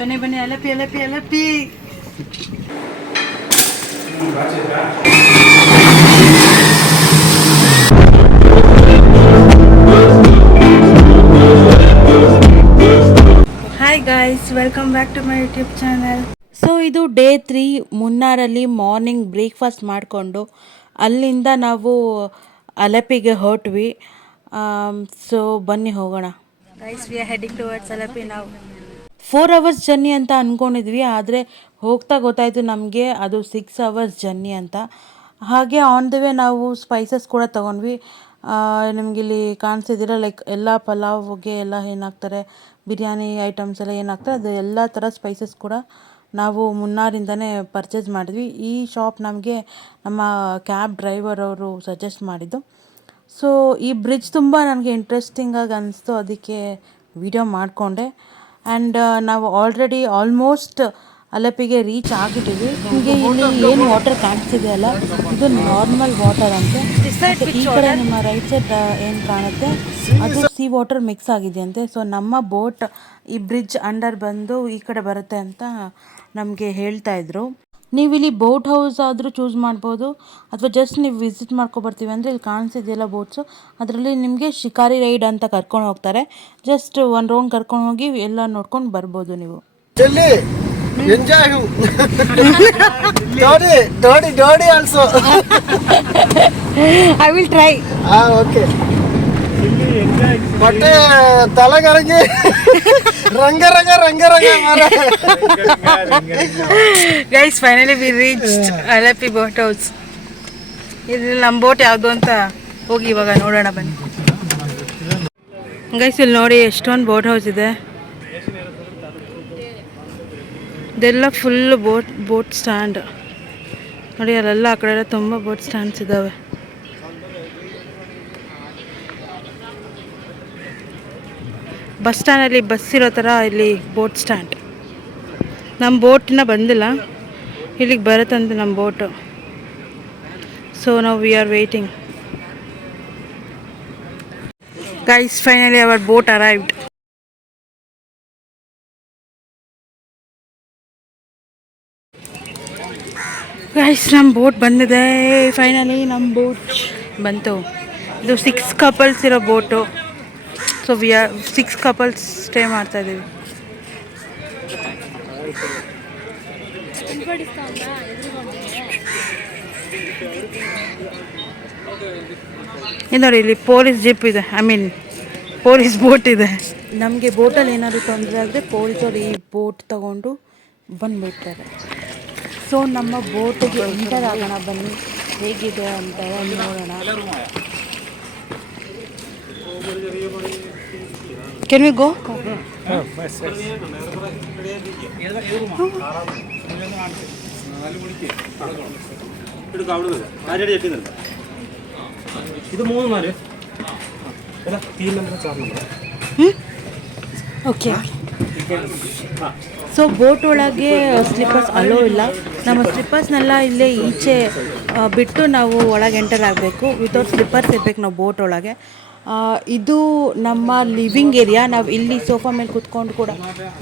ಬನ್ನಿ ಬನ್ನಿ Alleppey Alleppey Alleppey. Hi guys, welcome back to my YouTube channel. So ಇದು ಡೇ 3 ಮುನ್ನಾರಲ್ಲಿ ಮಾರ್ನಿಂಗ್ ಬ್ರೇಕ್ಫಾಸ್ಟ್ ಮಾಡಿಕೊಂಡು ಅಲ್ಲಿಂದ ನಾವು ಅಲಪಿಗೆ ಹೊರಟ್ವಿ. ಸೊ ಬನ್ನಿ ಹೋಗೋಣ guys. We are heading towards Alleppey. ನಾವು 4 hours ಜರ್ನಿ ಅಂತ ಅಂದ್ಕೊಂಡಿದ್ವಿ, ಆದರೆ ಹೋಗ್ತಾ ಗೊತ್ತಾಯಿತು ನಮಗೆ ಅದು 6 hours ಜರ್ನಿ ಅಂತ. ಹಾಗೆ ಆನ್ ದ ವೇ ನಾವು ಸ್ಪೈಸಸ್ ಕೂಡ ತೊಗೊಂಡ್ವಿ. ನಿಮಗಿಲ್ಲಿ ಕಾಣಿಸಿದ್ದೀರ, ಲೈಕ್ ಎಲ್ಲ ಪಲಾವ್ಗೆ ಎಲ್ಲ ಏನಾಗ್ತಾರೆ, ಬಿರಿಯಾನಿ ಐಟಮ್ಸ್ ಎಲ್ಲ ಏನಾಗ್ತಾರೆ, ಅದು ಎಲ್ಲ ಥರ ಸ್ಪೈಸಸ್ ಕೂಡ ನಾವು ಮುನ್ನಾರಿಂದನೇ ಪರ್ಚೇಸ್ ಮಾಡಿದ್ವಿ. ಈ ಶಾಪ್ ನಮಗೆ ನಮ್ಮ ಕ್ಯಾಬ್ ಡ್ರೈವರ್ ಅವರು ಸಜೆಸ್ಟ್ ಮಾಡಿದ್ದು. ಸೊ ಈ ಬ್ರಿಡ್ಜ್ ತುಂಬ ನನಗೆ ಇಂಟ್ರೆಸ್ಟಿಂಗಾಗಿ ಅನಿಸ್ತು, ಅದಕ್ಕೆ ವಿಡಿಯೋ ಮಾಡಿಕೊಂಡೆ. ಆ್ಯಂಡ್ ನಾವು ಆಲ್ಮೋಸ್ಟ್ ಅಲಪಿಗೆ ರೀಚ್ ಆಗಿದ್ದೀವಿ. ನಿಮಗೆ ಇಲ್ಲಿ ಏನು ವಾಟರ್ ಕಾಣಿಸ್ತಿದೆ ಅಲ್ಲ, ಇದು ನಾರ್ಮಲ್ ವಾಟರ್ ಅಂತೆ. ಈ ಕಡೆ ನಿಮ್ಮ ರೈಟ್ ಸೈಡ್ ಏನು ಕಾಣುತ್ತೆ ಅದು ಸೀ ವಾಟರ್ ಮಿಕ್ಸ್ ಆಗಿದೆ ಅಂತೆ. ಸೊ ನಮ್ಮ ಬೋಟ್ ಈ ಬ್ರಿಡ್ಜ್ ಅಂಡರ್ ಬಂದು ಈ ಕಡೆ ಬರುತ್ತೆ ಅಂತ ನಮಗೆ ಹೇಳ್ತಾ ಇದ್ರು. ನೀವು ಇಲ್ಲಿ ಬೋಟ್ ಹೌಸ್ ಆದರೂ ಚೂಸ್ ಮಾಡ್ಬೋದು, ಅಥವಾ ಜಸ್ಟ್ ನೀವು ವಿಸಿಟ್ ಮಾಡ್ಕೊಬರ್ತೀವಿ ಅಂದರೆ ಇಲ್ಲಿ ಕಾಣಿಸಿದೆಯಲ್ಲ ಬೋಟ್ಸು, ಅದರಲ್ಲಿ ನಿಮಗೆ ಶಿಕಾರಿ ರೈಡ್ ಅಂತ ಕರ್ಕೊಂಡು ಹೋಗ್ತಾರೆ. ಜಸ್ಟ್ ಒಂದು ರೌಂಡ್ ಕರ್ಕೊಂಡು ಹೋಗಿ ಎಲ್ಲ ನೋಡ್ಕೊಂಡು ಬರ್ಬೋದು ನೀವು. I will try. ಓಕೆ. ಮತ್ತೆ ತಲೆಗರಗಿ ರಂಗ ರಂಗ ರಂಗ ರಂಗ ಮಾರ. Guys, finally we reached Alleppey boat house. ಇದು ನಮ್ಮ ಬೋಟ್ ಯಾವುದು ಅಂತ ಹೋಗಿ ಇವಾಗ ನೋಡೋಣ ಬನ್ನಿ. ಗೈಸ್, ಇಲ್ಲಿ ನೋಡಿ ಎಷ್ಟೊಂದು ಬೋಟ್ ಹೌಸ್ ಇದೆ. ಇದೆಲ್ಲ ಫುಲ್ ಬೋಟ್ ಸ್ಟ್ಯಾಂಡ್ ನೋಡಿ, ಅಲ್ಲೆಲ್ಲ ಆ ಕಡೆ ಎಲ್ಲ ತುಂಬ ಬೋಟ್ ಸ್ಟ್ಯಾಂಡ್ಸ್ ಇದ್ದಾವೆ. ಬಸ್ ಸ್ಟ್ಯಾಂಡಲ್ಲಿ ಬಸ್ ಇರೋ ಥರ ಇಲ್ಲಿ ಬೋಟ್ ಸ್ಟ್ಯಾಂಡ್. ನಮ್ಮ ಬೋಟಿನ ಬಂದಿಲ್ಲ, ಇಲ್ಲಿಗೆ ಬರುತ್ತಂತೆ ನಮ್ಮ ಬೋಟು. ಸೊ ನಾವು we are waiting. Guys, finally our boat arrived. Guys, ನಮ್ಮ ಬೋಟ್ ಬಂದಿದೆ. ಫೈನಲಿ ನಮ್ಮ ಬೋಟ್ ಬಂತು. ಇದು 6 couples ಇರೋ boat. So we are 6 couples stay ಮಾಡ್ತಾ ಇದ್ದೀವಿ. ನೋಡಿ, ಇಲ್ಲಿ ಪೊಲೀಸ್ ಜೀಪ್ ಇದೆ, ಪೊಲೀಸ್ ಬೋಟ್ ಇದೆ. ನಮಗೆ ಬೋಟಲ್ಲಿ ಏನಾದರೂ ತೊಂದರೆ ಆದರೆ ಪೊಲೀಸರು ಈ ಬೋಟ್ ತಗೊಂಡು ಬಂದುಬಿಡ್ತಾರೆ. ಸೊ ನಮ್ಮ ಬೋಟಿಗೆ ಎಂಟರ್ ಆಗೋಣ ಬನ್ನಿ, ಹೇಗಿದೆ ಅಂತ ನೋಡೋಣ. Can we go? Okay. So boat ಒಳಗೆ ಸ್ಲಿಪ್ಪರ್ಸ್ ಅಲೋ ಇಲ್ಲ. ನಮ್ಮ ಸ್ಲಿಪ್ಪರ್ಸ್ನೆಲ್ಲ ಇಲ್ಲೇ ಈಚೆ ಬಿಟ್ಟು ನಾವು ಒಳಗೆ ಎಂಟರ್ ಆಗಬೇಕು. ವಿತೌಟ್ ಸ್ಲಿಪ್ಪರ್ಸ್ ಇರಬೇಕು ನಾವು ಬೋಟ್ ಒಳಗೆ. ಇದು ನಮ್ಮ ಲಿವಿಂಗ್ ಏರಿಯಾ. ನಾವು ಇಲ್ಲಿ ಸೋಫಾ ಮೇಲೆ ಕುತ್ಕೊಂಡು ಕೂಡ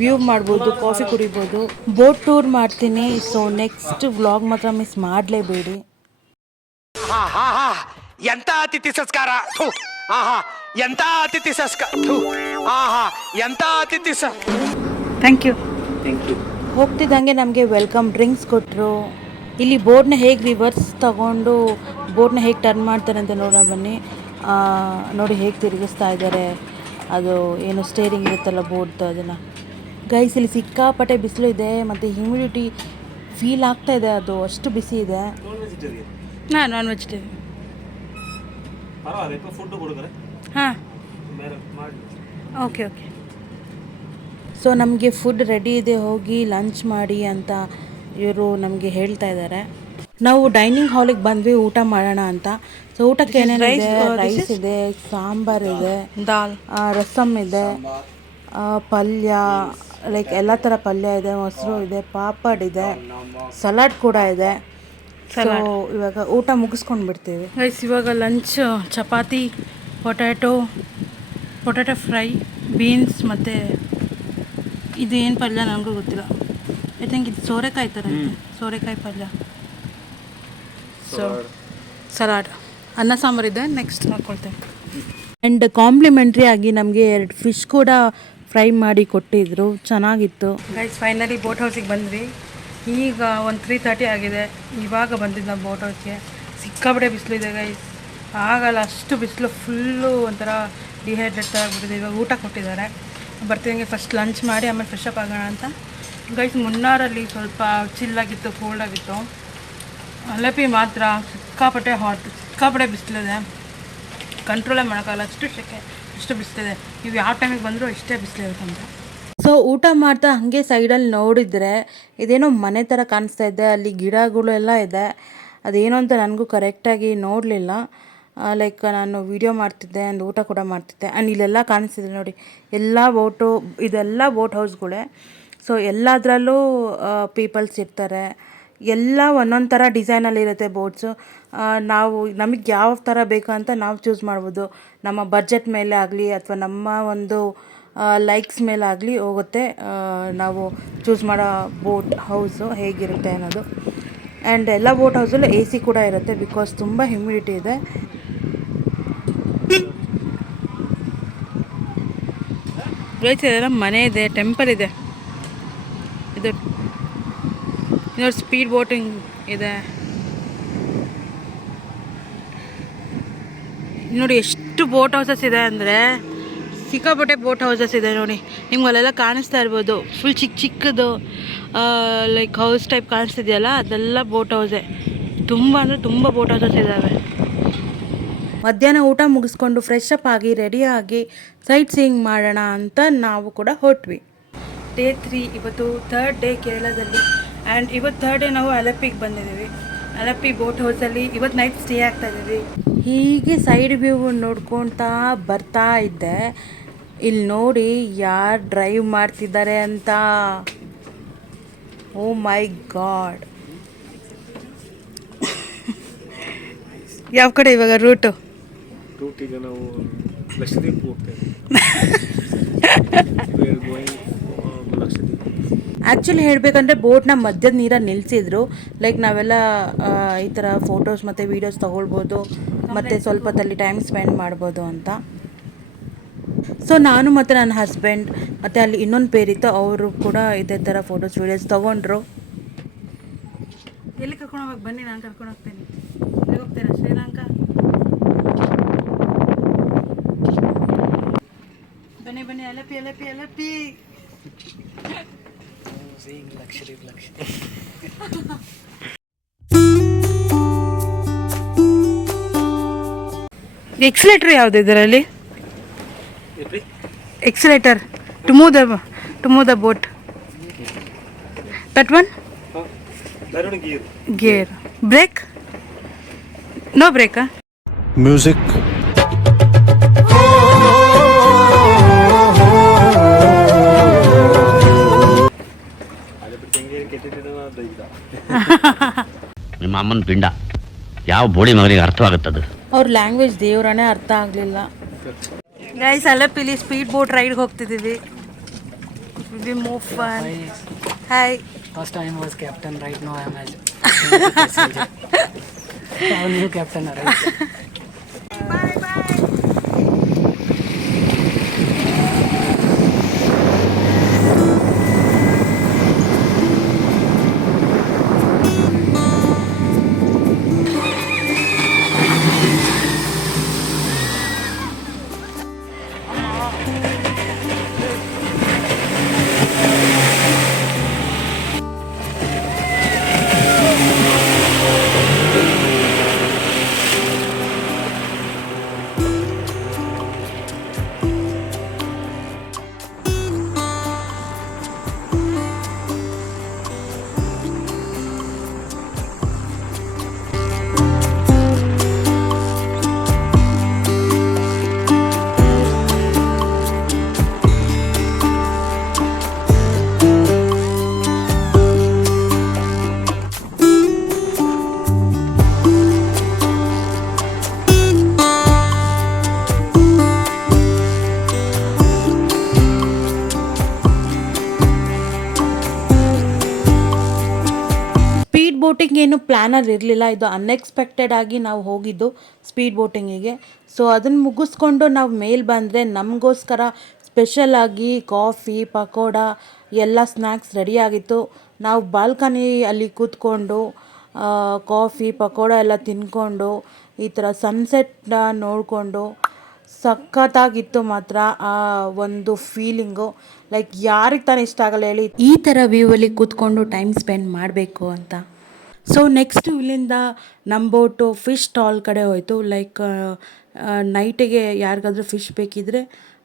ವ್ಯೂ ಮಾಡ್ಬೋದು, ಕಾಫಿ ಕುಡಿಬೋದು. ಬೋಟ್ ಟೂರ್ ಮಾಡ್ತೀನಿ. ಸೊ ನೆಕ್ಸ್ಟ್ ವ್ಲಾಗ್ ಮಾತ್ರ ಮಿಸ್ ಮಾಡಲೇಬೇಡಿ. ಎಂತ ಅತಿಥಿ ಸಂಸ್ಕಾರ, ಎಂತ ಅತಿಥಿ ಸಂಸ್ಕಾರ, ಎಂತ ಅತಿಥಿ. Thank you. ಹೋಗ್ತಿದ್ದಂಗೆ ನಮಗೆ ವೆಲ್ಕಮ್ ಡ್ರಿಂಕ್ಸ್ ಕೊಟ್ಟರು. ಇಲ್ಲಿ ಬೋಟ್ನ ಹೇಗೆ ರಿವರ್ಸ್ ತಗೊಂಡು ಬೋಟ್ನ ಹೇಗೆ ಟರ್ನ್ ಮಾಡ್ತಾರೆ ಅಂತ ನೋಡೋಣ ಬನ್ನಿ. ನೋಡಿ ಹೇಗೆ ತಿರುಗಿಸ್ತಾ ಇದ್ದಾರೆ. ಅದು ಏನು ಸ್ಟೇರಿಂಗ್ ಇರುತ್ತಲ್ಲ ಬೋಟ್ದು, ಅದನ್ನು. ಗೈಸ್, ಇಲ್ಲಿ ಸಿಕ್ಕಾಪಟ್ಟೆ ಬಿಸಿಲು ಇದೆ ಮತ್ತು ಹ್ಯೂಮಿಡಿಟಿ ಫೀಲ್ ಆಗ್ತಾ ಇದೆ, ಅದು ಅಷ್ಟು ಬಿಸಿ ಇದೆ. Non vegetarian. ಹಾಂ, ಓಕೆ. ಸೊ ನಮಗೆ ಫುಡ್ ರೆಡಿ ಇದೆ, ಹೋಗಿ ಲಂಚ್ ಮಾಡಿ ಅಂತ ಇವರು ನಮಗೆ ಹೇಳ್ತಾ ಇದ್ದಾರೆ. ನಾವು ಡೈನಿಂಗ್ ಹಾಲಿಗೆ ಬಂದ್ವಿ ಊಟ ಮಾಡೋಣ ಅಂತ. ಸೊ ಊಟಕ್ಕೆ ಏನೇನಿದೆ, ರೈಸ್ ಇದೆ, ಸಾಂಬಾರ್ ಇದೆ, ದಾಲ್, ರಸಮ್ ಇದೆ, ಪಲ್ಯ, ಲೈಕ್ ಎಲ್ಲ ಥರ ಪಲ್ಯ ಇದೆ, ಮೊಸರು ಇದೆ, ಪಾಪಡ್ ಇದೆ, ಸಲಾಡ್ ಕೂಡ ಇದೆ. ಸೊ ಇವಾಗ ಊಟ ಮುಗಿಸ್ಕೊಂಡು ಬಿಡ್ತೀವಿ. ಗೈಸ್, ಇವಾಗ lunch chapati, potato fry, beans ಮತ್ತು ಇದು ಏನು ಪಲ್ಯ ನನಗೂ ಗೊತ್ತಿಲ್ಲ. ಐ ಥಿಂಕ್ ಇದು ಸೋರೆಕಾಯಿ ಥರ ಇದೆ, ಸೋರೆಕಾಯಿ ಪಲ್ಯ. ಸೊ ಸಲಾಡ್, ಅನ್ನ ಸಾಂಬಾರಿದೆ. ನೆಕ್ಸ್ಟ್ ನೋಡ್ಕೊಳ್ತೇವೆ. ಆ್ಯಂಡ್ ಕಾಂಪ್ಲಿಮೆಂಟ್ರಿ ಆಗಿ ನಮಗೆ 2 ಫಿಶ್ ಕೂಡ ಫ್ರೈ ಮಾಡಿ ಕೊಟ್ಟಿದ್ರು, ಚೆನ್ನಾಗಿತ್ತು. ಗೈಸ್ ಫೈನಲಿ ಬೋಟ್ ಹೌಸಿಗೆ ಬಂದ್ವಿ. ಈಗ ಒಂದು 3:30 ಆಗಿದೆ. ಇವಾಗ ಬಂದಿದ್ದು ನಾವು ಬೋಟ್ ಹೌಸ್ಗೆ. ಸಿಕ್ಕಾಪಟ್ಟೆ ಬಿಸಿಲಿದೆ ಗೈಸ್, ಆಗಲ್ಲ ಅಷ್ಟು ಬಿಸಿಲು. ಫುಲ್ಲು ಒಂಥರ ಡಿಹೈಡ್ರೇಟ್ ಆಗಿಬಿಟ್ಟಿದೆ. ಇವಾಗ ಊಟ ಕೊಟ್ಟಿದ್ದಾರೆ, ಬರ್ತೀವಿ. ಫಸ್ಟ್ ಲಂಚ್ ಮಾಡಿ ಆಮೇಲೆ ಫ್ರೆಶ್ ಅಪ್ ಆಗೋಣ ಅಂತ. ಗೈಸ್ ಮುನ್ನಾರಲ್ಲಿ ಸ್ವಲ್ಪ ಚಿಲ್ಲಾಗಿತ್ತು, ಕೋಲ್ಡ್ ಆಗಿತ್ತು. ಅಲಪಿ ಮಾತ್ರ ಸಿಕ್ಕಾಪಟ್ಟೆ ಹಾಟ್, ಸಿಕ್ಕಾಪಟ್ಟೆ ಬಿಸಿಲಿದೆ, ಕಂಟ್ರೋಲೇ ಮಾಡೋಕ್ಕಾಗಲ್ಲ, ಅಷ್ಟು ಶೆಕೆ, ಅಷ್ಟು ಬಿಸಿಲಿದೆ. ನೀವು ಯಾವ ಟೈಮಿಗೆ ಬಂದರೂ ಇಷ್ಟೇ ಬಿಸಿಲಿರುತ್ತೆ ಅಂತ. ಸೊ ಊಟ ಮಾಡ್ತಾ ಹಾಗೆ ಸೈಡಲ್ಲಿ ನೋಡಿದರೆ ಇದೇನೋ ಮನೆ ಥರ ಕಾಣಿಸ್ತಾ ಇದೆ. ಅಲ್ಲಿ ಗಿಡಗಳೆಲ್ಲ ಇದೆ. ಅದೇನೋ ಅಂತ ನನಗೂ ಕರೆಕ್ಟಾಗಿ ನೋಡಲಿಲ್ಲ. ಲೈಕ್ ನಾನು ವೀಡಿಯೋ ಮಾಡ್ತಿದ್ದೆ ಆ್ಯಂಡ್ ಊಟ ಕೂಡ ಮಾಡ್ತಿದ್ದೆ. ಆ್ಯಂಡ್ ಇಲ್ಲೆಲ್ಲ ಕಾಣಿಸ್ತಿದೆ ನೋಡಿ, ಎಲ್ಲ ಬೋಟು, ಇದೆಲ್ಲ ಬೋಟ್ ಹೌಸ್ಗಳೇ. ಸೊ ಎಲ್ಲದರಲ್ಲೂ ಪೀಪಲ್ಸ್ ಇರ್ತಾರೆ. ಎಲ್ಲ ಒಂದೊಂದು ಥರ ಡಿಸೈನಲ್ಲಿರುತ್ತೆ ಬೋಟ್ಸು. ನಮಗೆ ಯಾವ ಥರ ಬೇಕು ಅಂತ ನಾವು ಚೂಸ್ ಮಾಡ್ಬೋದು. ನಮ್ಮ ಬಡ್ಜೆಟ್ ಮೇಲೆ ಆಗಲಿ ಅಥವಾ ನಮ್ಮ ಒಂದು ಲೈಕ್ಸ್ ಮೇಲೆ ಆಗಲಿ ಹೋಗುತ್ತೆ ನಾವು ಚೂಸ್ ಮಾಡೋ ಬೋಟ್ ಹೌಸು ಹೇಗಿರುತ್ತೆ ಅನ್ನೋದು. ಆ್ಯಂಡ್ ಎಲ್ಲ ಬೋಟ್ ಹೌಸಲ್ಲೂ AC ಕೂಡ ಇರುತ್ತೆ, ಬಿಕಾಸ್ ತುಂಬ ಹ್ಯುಮಿಡಿಟಿ ಇದೆ. ಇದೆಲ್ಲ ಮನೆ ಇದೆ, ಟೆಂಪಲ್ ಇದೆ. ಇದು ನೋಡಿ, ಸ್ಪೀಡ್ ಬೋಟಿಂಗ್ ಇದೆ ನೋಡಿ. ಎಷ್ಟು ಬೋಟ್ ಹೌಸಸ್ ಇದೆ ಅಂದರೆ ಸಿಕ್ಕಾಪಟ್ಟೆ ಬೋಟ್ ಹೌಸಸ್ ಇದೆ ನೋಡಿ. ನಿಮ್ಗೆ ಅಲ್ಲೆಲ್ಲ ಕಾಣಿಸ್ತಾ ಇರ್ಬೋದು, ಫುಲ್ ಚಿಕ್ಕ ಚಿಕ್ಕದು ಲೈಕ್ ಹೌಸ್ ಟೈಪ್ ಕಾಣಿಸ್ತಿದೆಯಲ್ಲ, ಅದೆಲ್ಲ ಬೋಟ್ ಹೌಸೇ. ತುಂಬ ಅಂದರೆ ತುಂಬ ಬೋಟ್ ಹೌಸಸ್ ಇದ್ದಾವೆ. ಮಧ್ಯಾಹ್ನ ಊಟ ಮುಗಿಸ್ಕೊಂಡು ಫ್ರೆಶ್ ಅಪ್ ಆಗಿ ರೆಡಿಯಾಗಿ ಸೈಟ್ ಸೀಯಿಂಗ್ ಮಾಡೋಣ ಅಂತ ನಾವು ಕೂಡ ಹೊರಟ್ವಿ. ಡೇ 3 ಇವತ್ತು 3rd ಡೇ ಕೇರಳದಲ್ಲಿ. ಆ್ಯಂಡ್ ಇವತ್ತು 3rd ಡೇ ನಾವು ಅಲಪಿಗೆ ಬಂದಿದ್ದೀವಿ. ಅಲಪಿ ಬೋಟ್ ಹೌಸಲ್ಲಿ ಇವತ್ತು ನೈಟ್ ಸ್ಟೇ ಆಗ್ತಾ ಇದ್ದೀವಿ. ಹೀಗೆ ಸೈಡ್ ವ್ಯೂ ನೋಡ್ಕೊಳ್ತಾ ಬರ್ತಾ ಇದ್ದೆ. ಇಲ್ಲಿ ನೋಡಿ ಯಾರು ಡ್ರೈವ್ ಮಾಡ್ತಿದ್ದಾರೆ ಅಂತ. ಓ ಮೈ ಗಾಡ್. ಯಾವ ಕಡೆ ಇವಾಗ ರೂಟು? ಈಗ ನಾವು ಲಕ್ಷದ್ವೀಪ್ ಹೋಗ್ತೇವೆ. ಆ್ಯಕ್ಚುಲಿ ಹೇಳಬೇಕಂದ್ರೆ ಬೋಟ್ನ ಮಧ್ಯದ ನೀರಲ್ಲಿ ನಿಲ್ಲಿಸಿದ್ರು. ಲೈಕ್ ನಾವೆಲ್ಲ ಈ ಥರ ಫೋಟೋಸ್ ಮತ್ತು ವೀಡಿಯೋಸ್ ತೊಗೊಳ್ಬೋದು ಮತ್ತು ಸ್ವಲ್ಪ ಹೊತ್ತಲ್ಲಿ ಟೈಮ್ ಸ್ಪೆಂಡ್ ಮಾಡ್ಬೋದು ಅಂತ. ಸೊ ನಾನು ಮತ್ತು ನನ್ನ ಹಸ್ಬೆಂಡ್ ಮತ್ತು ಅಲ್ಲಿ ಇನ್ನೊಂದು ಪೇರಿತ್ತು, ಅವರು ಕೂಡ ಇದೇ ಥರ ಫೋಟೋಸ್ ವೀಡಿಯೋಸ್ ತೊಗೊಂಡ್ರು. ಎಲ್ಲಿ ಕರ್ಕೊಂಡು ಹೋಗ್ಬೇಕು ಬನ್ನಿ, ನಾನು ಕರ್ಕೊಂಡು ಹೋಗ್ತೇನೆ. ಎಲ್ಲಿ ಹೋಗ್ತೇನೆ? ಶ್ರೀಲಂಕಾ. ಬನ್ನಿ ಬನ್ನಿ, ಅಲಪಿ ಅಲಪಿ ಅಲಪಿ. ಎಕ್ಸಲೇಟರ್ ಯಾವುದು ಇದರಲ್ಲಿ? Accelerator to move the boat. That one gear. Brake? No ಬ್ರೇಕಾ? ಮ್ಯೂಸಿಕ್. ನಿಮ್ಮ ಅಮ್ಮನ ಪಿಂಡ ಯಾವ ಬೋಳಿ ಮಗನಿಗೆ ಅರ್ಥವಾಗುತ್ತದು. ಅವ್ರ ಲ್ಯಾಂಗ್ವೇಜ್ ದೇವರನೇ ಅರ್ಥ ಆಗಲಿಲ್ಲ. ಗೈಸ್ ಅಲಪಿಲಿ ಸ್ಪೀಡ್ ಬೋಟ್ ರೈಡ್ಗೆ ಹೋಗ್ತಿದ್ದೀವಿ. We move fun. Hi. First time was captain, right now I am as our new captain, right? Bye bye. Boating ಏನು ಪ್ಲ್ಯಾನಲ್ಲಿ ಇರಲಿಲ್ಲ, ಇದು ಅನ್ಎಕ್ಸ್ಪೆಕ್ಟೆಡ್ ಆಗಿ ನಾವು ಹೋಗಿದ್ದು ಸ್ಪೀಡ್ ಬೋಟಿಂಗಿಗೆ. ಸೊ ಅದನ್ನು ಮುಗಿಸ್ಕೊಂಡು ನಾವು ಮೇಲೆ ಬಂದರೆ ನಮಗೋಸ್ಕರ ಸ್ಪೆಷಲಾಗಿ ಕಾಫಿ ಪಕೋಡ ಎಲ್ಲ ಸ್ನ್ಯಾಕ್ಸ್ ರೆಡಿಯಾಗಿತ್ತು. ನಾವು ಬಾಲ್ಕನಿ ಅಲ್ಲಿ ಕೂತ್ಕೊಂಡು ಕಾಫಿ ಪಕೋಡ ಎಲ್ಲ ತಿಂದ್ಕೊಂಡು ಈ ಥರ ಸನ್ಸೆಟ್ನ ನೋಡಿಕೊಂಡು ಸಖತ್ತಾಗಿತ್ತು ಮಾತ್ರ. ಆ ಒಂದು ಫೀಲಿಂಗು ಲೈಕ್ ಯಾರಿಗೆ ತಾನೇ ಇಷ್ಟ ಆಗಲ್ಲ ಹೇಳಿ ಈ ಥರ ವ್ಯೂವಲ್ಲಿ ಕೂತ್ಕೊಂಡು ಟೈಮ್ ಸ್ಪೆಂಡ್ ಮಾಡಬೇಕು ಅಂತ. ಸೊ ನೆಕ್ಸ್ಟ್ ಇಲ್ಲಿಂದ ನಮ್ಮ ಬೋಟು ಫಿಶ್ ಸ್ಟಾಲ್ ಕಡೆ ಹೋಯಿತು. ಲೈಕ್ ನೈಟಿಗೆ ಯಾರಿಗಾದ್ರೂ ಫಿಶ್ ಬೇಕಿದ್ದರೆ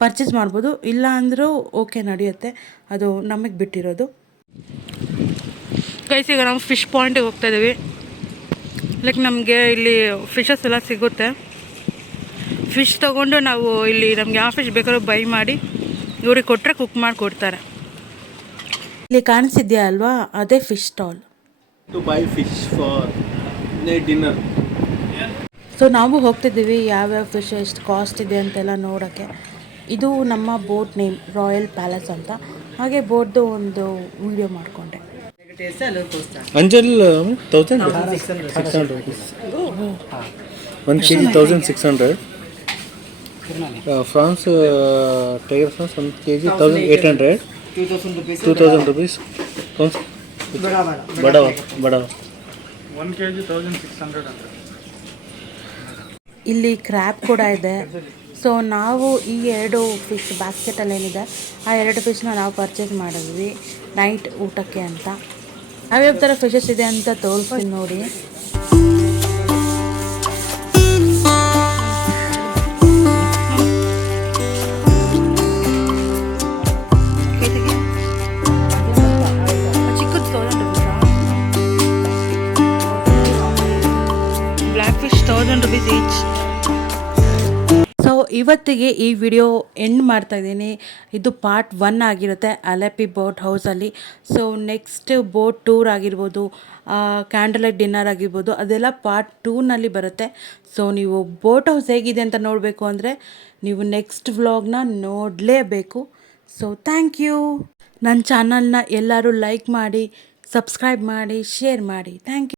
ಪರ್ಚೇಸ್ ಮಾಡ್ಬೋದು, ಇಲ್ಲ ಅಂದರೂ ಓಕೆ ನಡೆಯುತ್ತೆ, ಅದು ನಮಗೆ ಬಿಟ್ಟಿರೋದು. ಗೈಸ್ ಈಗ ನಾವು ಫಿಶ್ ಪಾಯಿಂಟಿಗೆ ಹೋಗ್ತಾಯಿದ್ದೀವಿ. ಲೈಕ್ ನಮಗೆ ಇಲ್ಲಿ ಫಿಶಸ್ ಎಲ್ಲ ಸಿಗುತ್ತೆ. ಫಿಶ್ ತೊಗೊಂಡು ನಾವು ಇಲ್ಲಿ ನಮ್ಗೆ ಯಾವ ಫಿಶ್ ಬೇಕಾದ್ರೂ ಬೈ ಮಾಡಿ ಇವ್ರಿಗೆ ಕೊಟ್ಟರೆ ಕುಕ್ ಮಾಡಿ ಕೊಡ್ತಾರೆ. ಇಲ್ಲಿ ಕಾಣಿಸಿದ್ಯಾ ಅಲ್ವಾ, ಅದೇ fish stall. To buy fish for dinner. So ನಾವು ಹೋಗ್ತಿದ್ದೀವಿ ಯಾವ್ಯಾವ ಫಿಶ್ ಎಷ್ಟು ಕಾಸ್ಟ್ ಇದೆ ಅಂತೆಲ್ಲ ನೋಡೋಕ್ಕೆ. ಇದು ನಮ್ಮ ಬೋಟ್ ನೇಮ್ ರಾಯಲ್ ಪ್ಯಾಲೇಸ್ ಅಂತ. ಹಾಗೆ ಬೋಟ್ದು ಒಂದು ವಿಡಿಯೋ ಮಾಡಿಕೊಂಡೆ. ಅಂಜಲ್ 1600 rupees. 1 kg 1600. France tiger prawns 1 kg 1800. 2000 rupees. कौन सा? बड़ा 1 kg 1600 ಅಂತ. ಇಲ್ಲಿ ಕ್ರ್ಯಾಬ್ ಕೂಡ ಇದೆ. ಸೊ ನಾವು ಈ 2 ಫಿಶ್ ಬಾಸ್ಕೆಟಲ್ಲಿ ಏನಿದೆ ಆ 2 ಫಿಶ್ನ ನಾವು ಪರ್ಚೇಸ್ ಮಾಡಿದ್ವಿ ನೈಟ್ ಊಟಕ್ಕೆ ಅಂತ. ಯಾವ್ಯಾವ ಥರ ಫಿಶಸ್ ಇದೆ ಅಂತ ತೋರಿಸ್ತೀನಿ ನೋಡಿ. Black fish 1000 rupees each. So ಇವತ್ತಿಗೆ ಈ ವಿಡಿಯೋ ಎಂಡ್ ಮಾಡ್ತಾ ಇದ್ದೀನಿ. ಇದು ಪಾರ್ಟ್ 1 ಆಗಿರುತ್ತೆ ಅಲೆಪಿ ಬೋಟ್ ಹೌಸಲ್ಲಿ. ಸೊ ನೆಕ್ಸ್ಟ್ ಬೋಟ್ ಟೂರ್ ಆಗಿರ್ಬೋದು, ಕ್ಯಾಂಡಲ್ ಲೈಟ್ ಡಿನ್ನರ್ ಆಗಿರ್ಬೋದು, ಅದೆಲ್ಲ ಪಾರ್ಟ್ 2ನಲ್ಲಿ ಬರುತ್ತೆ. ಸೊ ನೀವು ಬೋಟ್ ಹೌಸ್ ಹೇಗಿದೆ ಅಂತ ನೋಡಬೇಕು ಅಂದರೆ ನೀವು ನೆಕ್ಸ್ಟ್ ವ್ಲಾಗ್ನ ನೋಡಲೇಬೇಕು. So thank you. ನನ್ನ ಚಾನಲ್ನ ಎಲ್ಲರೂ ಲೈಕ್ ಮಾಡಿ, ಸಬ್ಸ್ಕ್ರೈಬ್ ಮಾಡಿ, ಶೇರ್ ಮಾಡಿ. Thank you.